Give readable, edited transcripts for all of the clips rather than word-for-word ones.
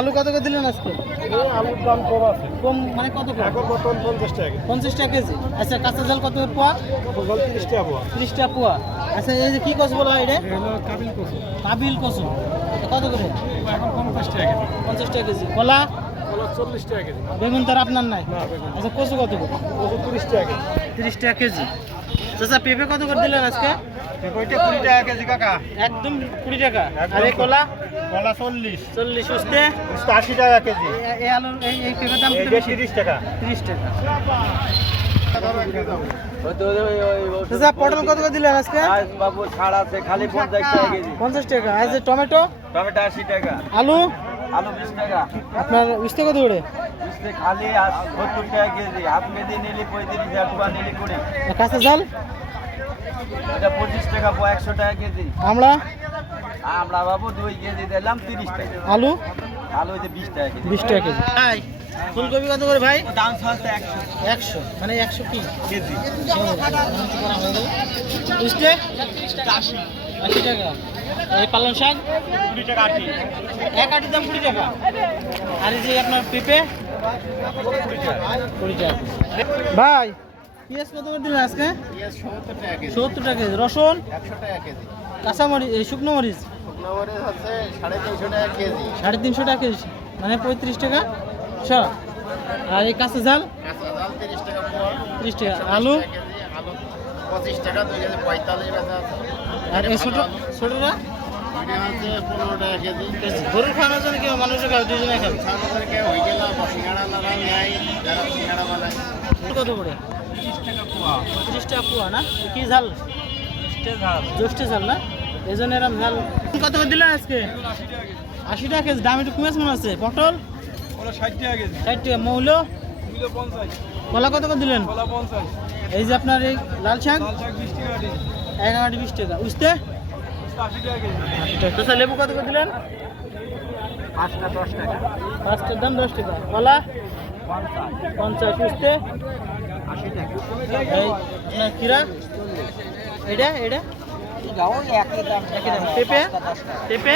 আলু কত করে দিলেন আজকে? আলুর দাম কম আছে, কম মানে কত করে? এখন বর্তমান 50 টাকা। 50 টাকা কেজি। আচ্ছা কাঁচা জাল কত করে পোয়া? 30 টাকা পোয়া। 30 টাকা পোয়া। আচ্ছা এই যে কি কচু বলা হয় এটা? হলো কাবিল কচু, কাবিল কচু। এটা কত করে? এখন 50 টাকা কেজি। 50 টাকা কেজি। কলা? কলা 40 টাকা কেজি। বেগুন তার আপনার নাই? না বেগুন আচ্ছা কচু কত করে? কচু 30 টাকা কেজি। 30 টাকা কেজি। আচ্ছা পেঁপে কত করে দিলেন আজকে? ওইটা 20 টাকা কেজি কাকা। একদম 20 টাকা। আর এই কলা? কলা 40, 40। উস্তে? 80 টাকা কেজি। এই আলু এই পেঁপের দাম কত এটা বেশি? 30 টাকা। 30 টাকা। আচ্ছা পটল কত করে দিলেন আজকে? বাবু ছাড় আছে খালি 50 টাকা কেজি। 50 টাকা। আর যে টমেটো? টমেটো 80 টাকা। আলু? আলু 20 টাকা। আপনার উস্তে কত করে? বুঝতে খালি 70 টাকা কেজি। হাফ কেজি নিলি 35, আর টুয়া নিলি 20। আর কাঁচা জাল? এটা 25 টাকা, 100 টাকা কেজি। আমরা? আমরা বাবু 2 কেজি দিলাম 30 টাকা। আলু? আলু হইতে 20 টাকা কেজি। 20 টাকা কেজি। ভাই ফুলকপি কত করে ভাই? দাম চলছে 100 100 মানে 100 কি কেজি। উস্তে? 80 টাকা। এই পালং শাক? 20 টাকা আটি। এক আটির দাম 20 টাকা। আর এই যে আপনার পেঁপে? 20 টাকা। ভাই পেঁয়াজ কত করে দিলেন আজকে? 70 টাকা কেজি। 70 টাকা কেজি। রসুন? 100 টাকা কেজি। কাঁচা মরিচ এই শুকনো মরিচ? শুকনো মরিচ হচ্ছে 350 টাকা কেজি। 350 টাকা কেজি মানে 35 টাকা শ। আর এই কাঁচা জাল? কাঁচা জাল 30 টাকা পোয়া। 30 টাকা। আলু? আলু 25 টাকা, 2 কেজি 45 বেচা আছে। আর এই ছোটটা? এটা হচ্ছে 15 টাকা কেজি। গরুর খাওয়ানোর জন্য কি মানুষের খাবে? দুজনে খাবে? আমাদেরকে হয়ে গেল সিঙ্গাড়া লাগা নেয়, যারা সিঙ্গাড়া বানায়। কত করে? 30 টাকা পোয়া। 30 টাকা পোয়া না? কি ঝাল? জ্যৈষ্ঠ ঝাল না? এই জন্য এরম ঝাল। কত করে দিলেন আজকে? 80 টাকা কেজি। দাম একটু কমেছে মনে আছে। পটল? ওরা 60 টাকা কেজি। 60 টাকা। মৌল? কিলো 50। কলা কত করে দিলেন? কলা 50। এই যে আপনার এই লাল শাক? লাল শাক 20 টাকা কেজি। 1 আটি 20 টাকা। উস্তে? 80 টাকা কেজি। 80 টাকা। তো লেবু কত করে দিলেন? 5টা 10 টাকা। 5টার দাম 10 টাকা। কলা? 50। উস্তে? 80 টাকা। এই আপনার ক্ষীরা? এটা? একই দাম। পেঁপে? পেঁপে?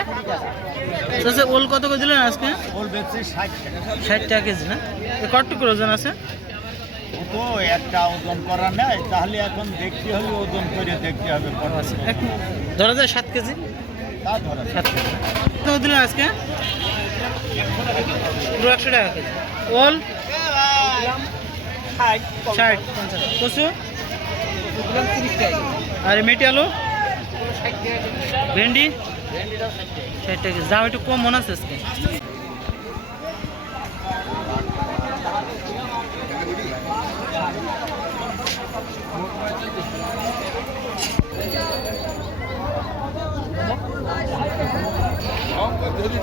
আচ্ছা ওল কত করে দিলেন আজকে? ওল বেচছে 60 টাকা। 60 টাকা কেজি না? কতটুকু ওজন আছে? তো একটা ওজন করা নেই, তাহলে এখন দেখতে হলে ওজন করে দেখতে হবে কত আছে। একটু ধরা যায় 7 কেজি? তা ধরা 7 কেজি। কত দিলেন আজকে? পুরো 100 টাকা কেজি। ওল? 60 50। কচু? 30 টাকা। আর মেটি আলু? ভেন্ডি? 60 টাকা কেজি। দাম একটু কম মনে আছে আজকে। ধরে